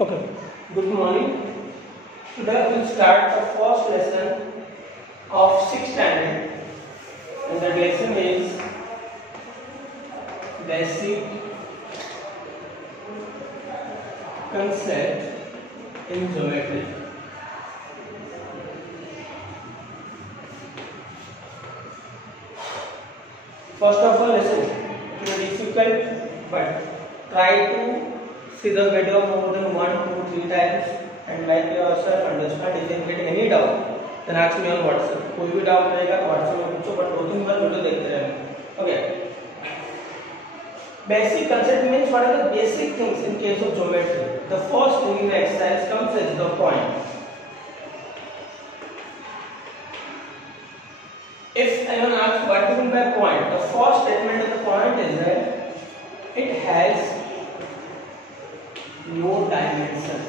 Okay, good morning. Today we'll start the first lesson of 6th standard, and the lesson is basic concept in geometry. First of all, listen. It is difficult, but try to see the video more than 1, 2, 3 times and make yourself understand. If you get any doubt, then ask me on WhatsApp. कोई भी डाउट रहेगा तो WhatsApp में पूछो, but 2-3 बार वीडियो देखते रहना. Okay. Basic concept means what are the basic things in case of geometry. The first thing in the exercise comes as the point. If anyone asks what do you mean by point, the first statement of the point is that it has no dimension.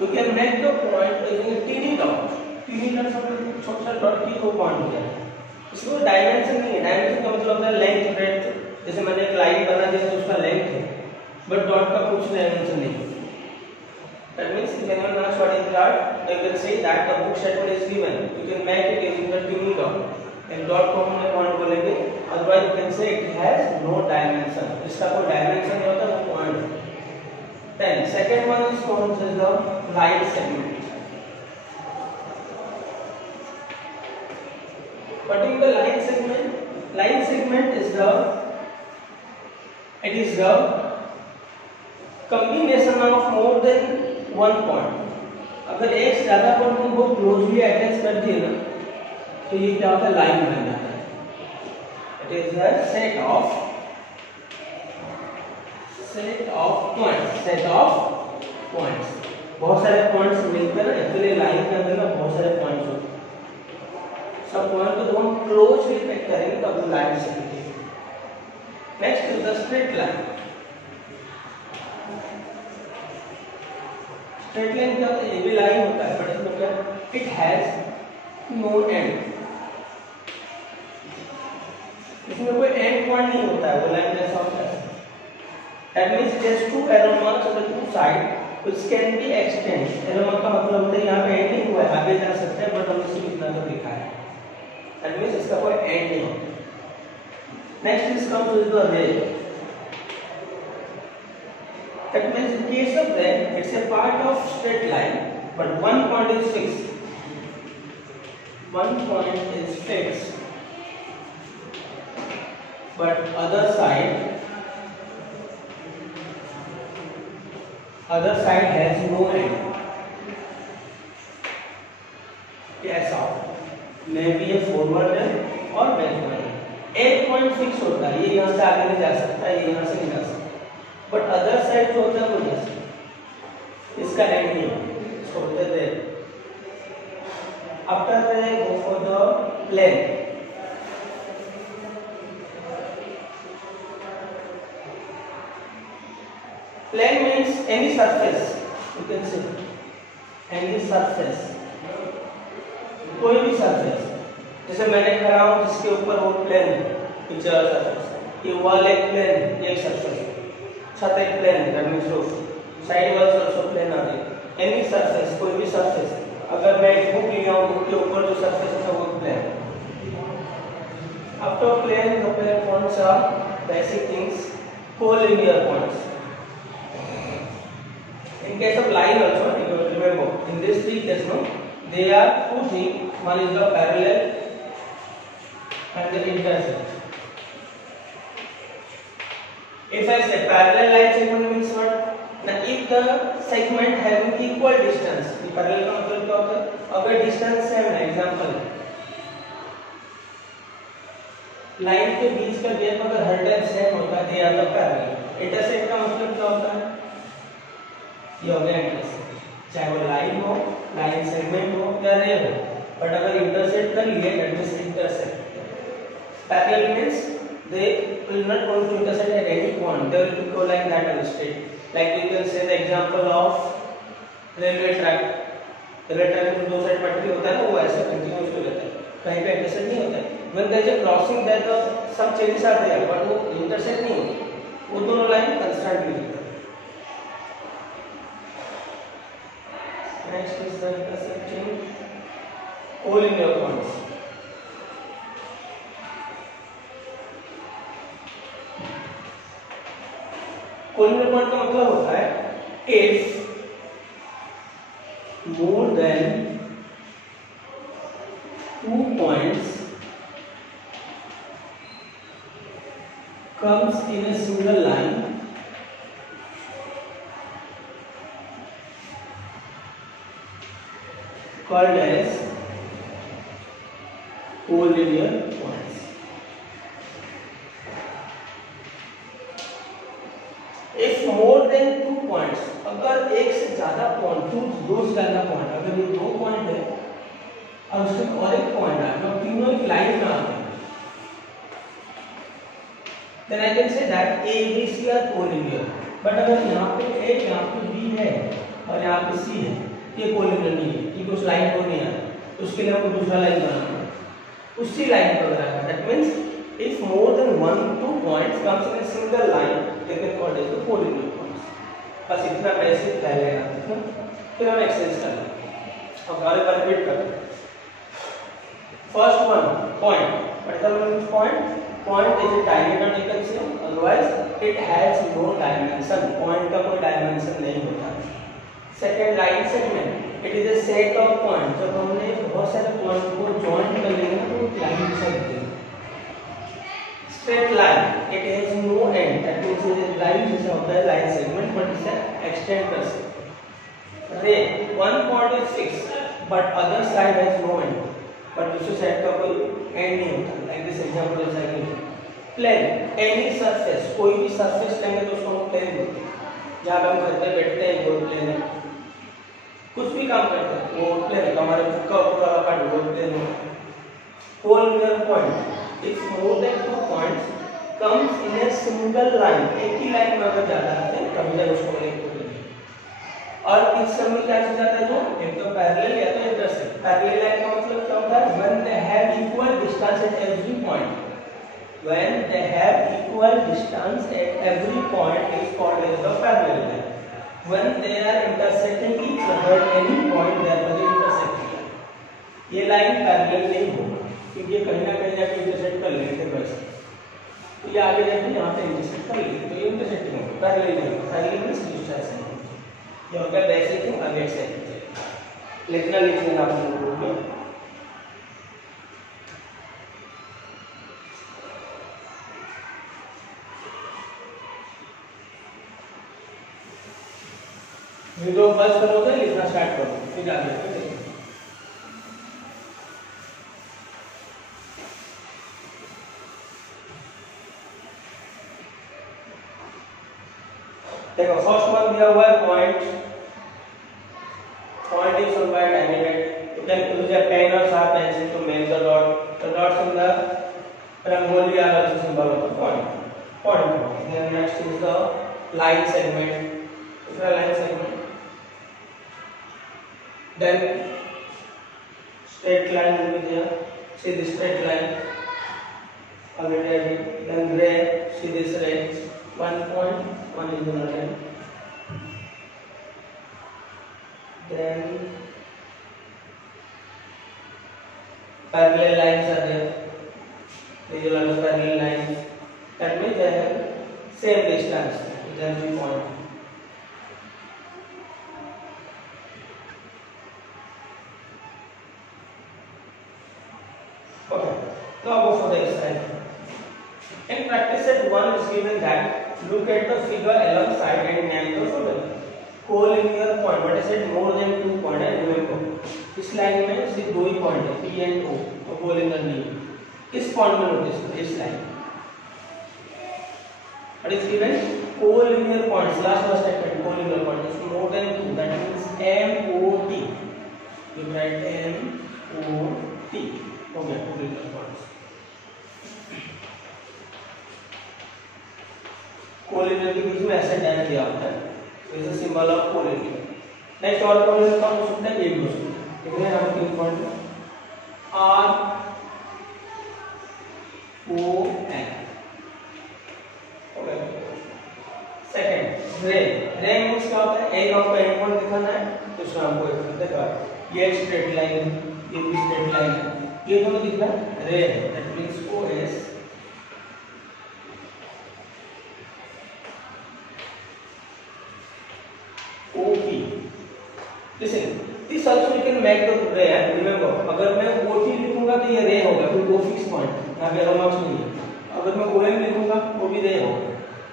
You can make the point using a teeny dot. Teeny dot मतलब छोटा dot की को point होता है. इसको डायमेंशन नहीं है. डायमेंशन का मतलब होता है लेंथ ब्रेड्थ. जैसे मैंने एक लाइन बना दी तो उसका लेंथ है, बट डॉट का कुछ डायमेंशन नहीं. That means if anyone asks what is dot, they will say that the book statement is given. You can make it using the teeny dot. And dot को हमने point बोलेंगे. Otherwise you can say it has no dimension. इसका कोई dimension नहीं होता, वो point. Then second one is called as the line segment. What is the line segment? Line segment is the combination of more than one point. अगर एक से ज्यादा पॉइंट को बहुत क्लोजली अटैच कर दिए ना तो ये क्या होता है, लाइन बन जाता है. It is a set of points. बहुत सारे पॉइंट्स मिलकर ना एक्चुअली लाइन के अंदर ना बहुत सारे पॉइंट्स होते हैं. सब पॉइंट को जब हम क्लोजली पैक करेंगे तब वो लाइन से दिखेगी. Next is the straight line. Straight line क्या होता है, ये भी लाइन होता है बट इसमें क्या, इट हैज नो एंड. इसमें कोई एंड पॉइंट नहीं होता है, वो लाइन जैसा होता है. That means it has two arrow marks on the two side which can be extend. Arrow mark का मतलब होता है यहां पे एंडिंग हुआ है, आगे जा सकते हैं, बट हमने सिर्फ इतना तो लिखा है. दैट मींस इसका कोई एंड नहीं होता. Next is comes with the रे. That means in case of ray, it's a part of straight line, but one point is fixed. One point is fixed, but other side has no end. ऐसा may be a forward है और backward है. एक point fix होता है, ये यहाँ से आगे नहीं जा सकता, ये यहाँ से नहीं जा सकता. बट अदर साइड जो होता है वो जैसे इसका एंड नहीं है, इसको बोलते हैं. After ray go for the plane. Plane means any surface. You can say any surface, कोई भी सरफेस. जैसे मैंने खड़ा हूं जिसके ऊपर वो प्लेन है, पीछे वाला सरफेस. ये वॉल एक प्लेन, ये एक सरफेस. छत एक plane, that means roof. Side walls also plane are there. Any surface, कोई भी सरफेस. अगर मैं एक बुक लिया हूं, बुक के ऊपर जो सरफेस है वो plane. After plane the plane points are basic things, collinear points. In case of line also, you remember in this three case, no, they are two things. One is the parallel and the intersect. If I say parallel line segment means what? Now if the segment having equal distance, the parallel का मतलब क्या होता है? अगर distance same है, example line के बीच का गैप अगर हर टाइम सेम होता है, they are the parallel. Intersect का मतलब क्या होता है? ये हो गया इंटरसेक्ट. चाहे वो लाइन हो, लाइन सेगमेंट हो या रे हो, बट अगर इंटरसेक्ट कर लिए that means intersect. Parallel means they will not going to intersect at any point, they will go like that on straight. Like you can say the example of railway track. railway track में दो साइड पटरी होता है ना, वो ऐसे कंटिन्यूअस हो जाता है, कहीं पे इंटरसेक्ट नहीं होता है. when there is a crossing there the some changes are there, but वो इंटरसेक्ट नहीं होती. वो दोनों line next is the intersecting collinear points. collinear point का मतलब होता है if more than 2 points comes in a single line called as collinear points. If more than 2 points, अगर एक से ज्यादा पॉइंट, दो से ज्यादा पॉइंट, अगर ये 2 पॉइंट है और उसमें और एक पॉइंट है, तो तीनों एक लाइन में आते हैं, then I can say that A, B, C are collinear. But अगर यहाँ पे A, यहाँ पे B है और यहाँ पे C है, ये collinear नहीं है, क्योंकि उस लाइन को नहीं आता, तो उसके लिए हमको दूसरा लाइन बनाना है, उसी लाइन पर बनाना है. That means if more than 2 points comes in a single line, they can call as the collinear points. बस इतना बेसिक पहले आता है, फिर हम एक्सरसाइज करेंगे. अब आगे रिपीट करते हैं. First one, point. What is the meaning of point? Point is a diameter taken same, otherwise it has no dimension. Point का कोई dimension नहीं होता. Second, line segment. It is a set of points. जब हमने बहुत सारे point को join कर लेंगे ना तो line segment. Straight line. It has no end. That means it is line जैसा होता है line segment, but इसे extend कर सकते. Ray. One point is fixed, but other side has no end. पर दूसरे साइड का कोई एंड नहीं होता. Like this example is like plane. Any surface, कोई भी सरफेस लेंगे तो उसको हम प्लेन बोलते हैं. जहाँ पे हम घर पे बैठते हैं वो प्लेन है, कुछ भी काम करते हैं वो प्लेन है. हमारे का पूरा पार्ट वो प्लेन है. collinear point. If more than 2 points comes in a single line, एक ही लाइन में अगर ज्यादा आते हैं तभी तक उसको बोलेंगे. और इस समय क्या चीज आता है, जो एक तो पैरेलल या तो इंटरसेक्ट. पैरेलल लाइन का मतलब क्या होता है? When they have equal distance at every point. When they have equal distance at every point is called as the parallel line. When they are intersecting each other at any point they are called intersecting line. ये line parallel नहीं होगा क्योंकि ये कहीं ना कहीं जाके इंटरसेक्ट कर लेंगे वैसे. तो ये आगे जाके यहाँ पे इंटरसेक्ट कर लेंगे तो ये इंटरसेक्टिंग होगा, पैरेलल नहीं होगा. पैरेलल मींस डिस्टेंस है. ये हो गया बेसिक थिंग. आगे एक्सरसाइज लिखना लिख लेना अपने ग्रुप में. वीडियो बस करोगे लिखना स्टार्ट करो, फिर आगे देखो. देखो फर्स्ट वन दिया हुआ है point. Point is shown by diameter. You can use a pen or sharp pencil to make the dot. The dots in the rangoli are also symbol of the point. Point. Then next is the line segment. This is a line segment. Then straight line will be there. See this straight line. Already. Then ray. See this ray. 1 point. One is the line. Then parallel lines are there. These are the parallel lines. That means they have same distance with every point. Okay. Now go for the exercise. In practice set 1 is given that look at the figure alongside and name the figure. collinear point. What I said more than 2 point है. remember इस लाइन में सिर्फ 2 ही पॉइंट है P and O, तो collinear नहीं है. इस पॉइंट में नोटिस करो इस line. What is given? collinear points. Last was statement collinear point is more than 2. That means MOT. You write MOT. Okay, collinear points. collinear के बीच में ऐसा डैश दिया होता है. Is a symbol of collinear. Next और collinear कौन हो सकता है? एक हो सकता है. कितने यहाँ पे 3 point R O N. Okay. Second रे. रे मींस क्या होता है? एक आपको एंड पॉइंट दिखाना है दूसरा हमको एक देखा ये एक स्ट्रेट लाइन है, ये भी स्ट्रेट लाइन है, ये दोनों दिख रहा है रे है, that means OS OP. Listen, this also you can make the ray. Remember, अगर मैं OT लिखूंगा तो ये रे होगा, क्योंकि वो फिक्स पॉइंट यहाँ पे एरो मार्क्स नहीं है। अगर मैं OM लिखूंगा वो भी रे होगा,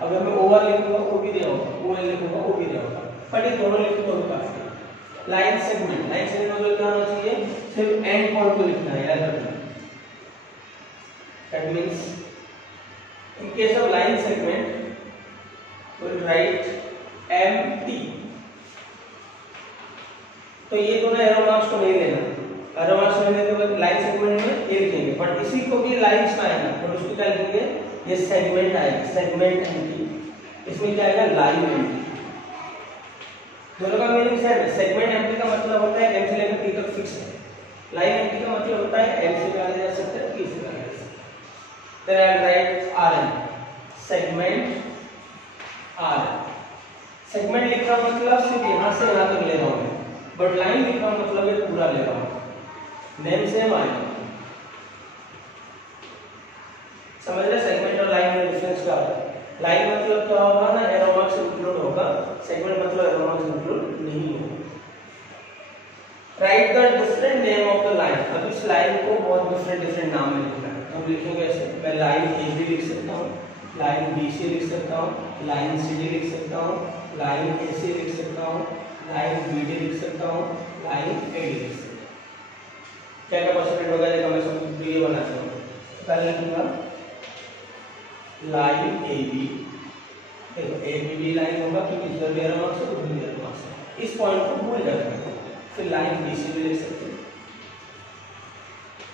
अगर मैं OR लिखूंगा वो भी रे होगा, OL लिखूंगा वो भी रे होगा। बट ये दोनों लिख तो काफी है। लाइन सेगमेंट मतलब क्या होना चाहिए, सिर्फ एंड पॉइंट को लिखना है, याद रखना। That means in case of line segment, we'll write MT. तो ये दोनों एरो मार्क्स को नहीं लेना, एरो मार्क्स लेने के बाद लाइन सेगमेंट में ये लिखेंगे, बट इसी को भी लाइंस में आएगा, तो उसको क्या लिखेंगे, ये सेगमेंट आएगा, सेगमेंट एंटी, इसमें क्या आएगा, लाइन एंटी। दोनों का मीनिंग सेम है। सेगमेंट एंटी का मतलब होता है M से लेकर T तक फिक्स है, लाइन एंटी का मतलब होता है M से निकाला जा सकता है, T से निकाला जा सकता है। Then I write RN, segment RN। Segment लिखा मतलब सिर्फ यहाँ से यहाँ तक ले रहा हूँ, बट लाइन लिखा मतलब ये पूरा ले रहा हूँ। नेम सेम आएगा, समझ रहे? सेगमेंट और लाइन में डिफरेंस क्या है? लाइन मतलब क्या होगा ना, एरो मार्क्स इंक्लूड होगा, सेगमेंट मतलब एरो मार्क्स इंक्लूड नहीं होगा। Right the different name of the line. अब इस लाइन को बहुत डिफरेंट नाम में लिखना है, हम लिखेंगे ऐसे, मैं लाइन AB लिख सकता हूँ, लाइन BC लिख सकता हूँ, लाइन CD लिख सकता हूँ, लाइन AC लिख सकता हूँ, लाइन BD लिख सकता हूँ, लाइन AD लिख सकता हूँ। क्या क्या पॉसिबिलिटी होगा देखो, मैं सब वीडियो बनाता हूँ। पहले लिखूंगा लाइन AB, देखो ABB लाइन होगा क्योंकि इधर भी एरो मार्क्स है, उधर भी एरो मार्क्स है, इस पॉइंट को भूल जाते हैं। फिर लाइन BC भी लिख सकते हैं,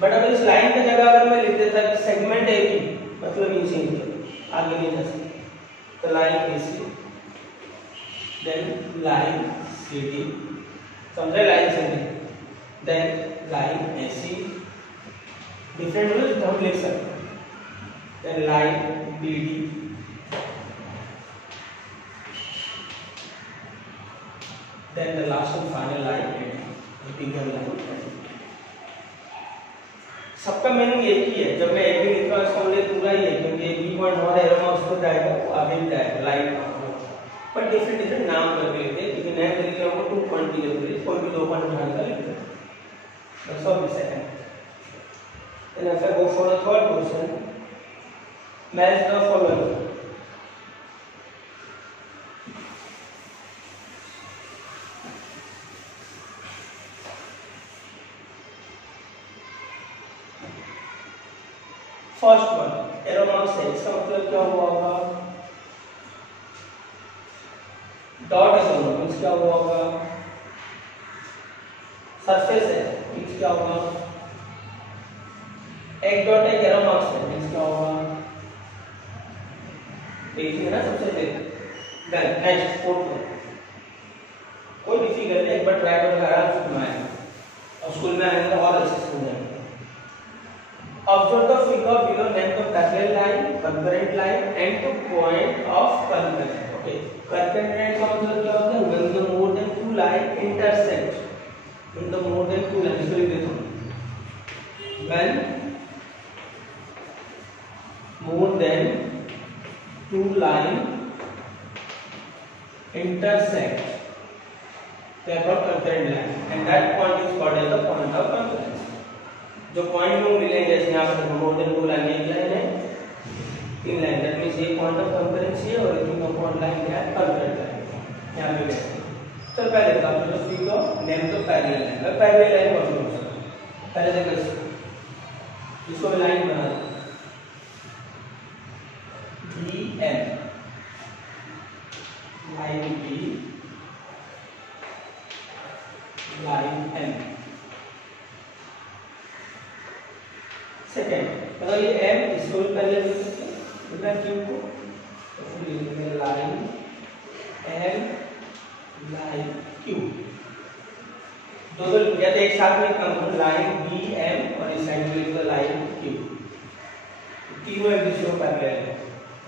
बट अगर इस लाइन की जगह अगर मैं लिख देता सेगमेंट AB, मतलब नीचे आगे नहीं जा सकते, तो line BC, then line CD, समझे, line CD, then line AC, different होगा तो हम लिख सकते हैं, then line BD, then the last and final line integral line. सबका मीनिंग एक ही है, जब मैं AB लिख रहा हूँ इसका मतलब पूरा ही है, क्योंकि B पॉइंट हमारा एरो मार्क्स पर जाएगा, वो आगे भी जाएगा लाइन, पर डिफरेंट नाम करके लिखते हैं, क्योंकि नए तरीके हमको 2 पॉइंट की जरूरत है, कोई भी 2 पॉइंट उठाने का लिखते हैं। That's all the second. Then if I go for the third question, match the following. First one arrow marks है, इसका मतलब क्या हुआ होगा, डॉट है दोनों, मींस क्या हुआ होगा, सरफेस है, मींस क्या होगा, एक डॉट एक एरो मार्क्स है, मींस क्या होगा, एक ही है ना सबसे पहले। देन नेक्स्ट फोर्थ वन, कोई डिफिकल्ट है, एक बार ट्राई करके आराम से घुमाएगा और स्कूल में आएंगे और अच्छे से समझेंगे। Observe the figure below, name the parallel line, concurrent line, and the point of concurrence. Okay, concurrent का मतलब क्या होता है? When the more than 2 lines intersect, when the more than 2 lines, इसको लिख देता हूँ। When more than 2 lines intersect, they are called concurrent line, and that point is called as the point of concurrence. जो पॉइंट में मिलेंगे, जैसे यहाँ पर मोर देन 2 लाइन, एक लाइन है, 3 लाइन, दैट मींस ये पॉइंट ऑफ कंकरेंस है और इनका पॉइंट लाइन क्या है, कंकरेंट लाइन। यहाँ पे कैसे, चल पहले तो आप जो सीखो नेम तो पैरेलल लाइन, मैं पैरेलल लाइन को समझ सकता हूँ। पहले देखो इसको मैं लाइन बना दूँ, BM, line B, line M। Second अगर ये M, इसको भी पहले लिख सकते हैं, इतना क्यों को, तो फिर लिखेंगे लाइन M, लाइन Q, दो या तो एक साथ में काम करो, लाइन BM और इस साइड में लिख दो लाइन Q, तीनों एक दूसरे को पैरेलल है,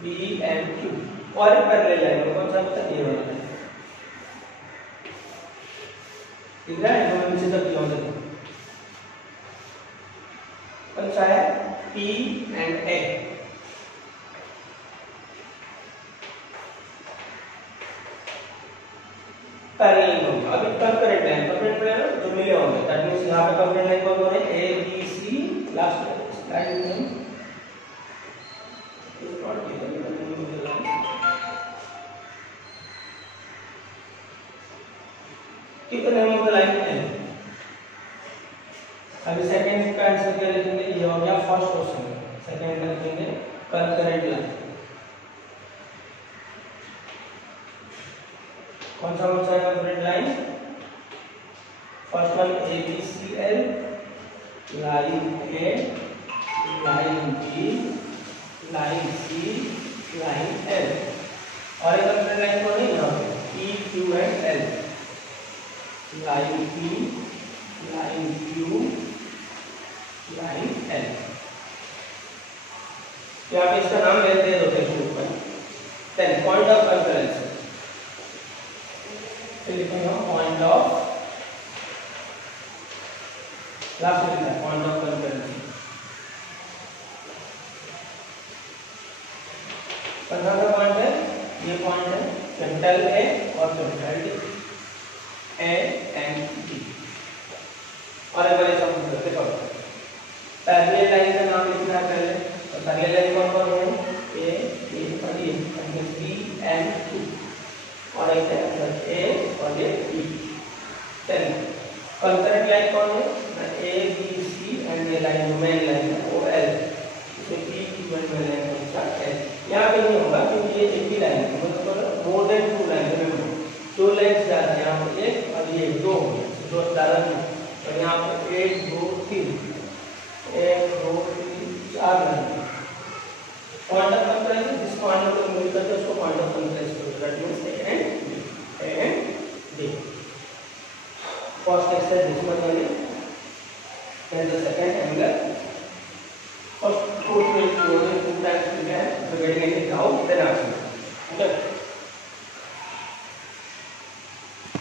BM Q। और एक पैरेलल लाइन कौन सा होता है, ये वाला। दिख रहा है? हमें नीचे तक क्लोज है। कौन सा है? P and A। पैरेलल होंगे। अभी कंकरेंट लाइन जो मिले होंगे, दैट मींस यहां पे कंकरेंट लाइन कौन है? A B C last line में कितने नंबर लाइन है? अभी सेकंड का आंसर क्या लिखेंगे? ये हो गया फर्स्ट क्वेश्चन। सेकंड का लिखेंगे कंकरेंट लाइन। कौन सा है concurrent line? First one A B C L, line A, line B, line C, line L। और एक कंकरेंट लाइन कौन है? यहाँ पे P Q and L, line P, line Q, line L। यहाँ पे इसका नाम दे दो ऊपर। देन पॉइंट ऑफ कॉन्फ्रेंस लिखेंगे पॉइंट ऑफ, लास्ट में लिखा है पॉइंट ऑफ कॉन्फ्रेंस। 15वां पॉइंट है, ये पॉइंट है कैपिटल A और capital D, A and D। और एक बार ऐसा देखो, पैरेलल लाइन का नाम लिखना है पहले। तो पैरेलल लाइन कौन कौन है? A और ये B एंड Q, और एक है A और ये B। देन कंकरेंट लाइन कौन है? A B C एंड ये लाइन मेन लाइन है वो L, तो P Q and main line का L। यहाँ पे नहीं होगा क्योंकि ये एक ही लाइन है, मतलब मोर देन टू लाइन है। दो लाइन्स जा रही है यहाँ पे, एक और ये दो ज़्यादा नहीं। तो यहाँ पे 1 2 3, 1 2 3 4 लाइन। पॉइंट ऑफ कंपैरिजन, जिस पॉइंट को मिल करते हैं उसको पॉइंट ऑफ कंपैरिजन बोलते हैं। That means A and D। First exercise this one वाली, then the second angle. First 2 times we can, so getting any doubt then ask me. Okay.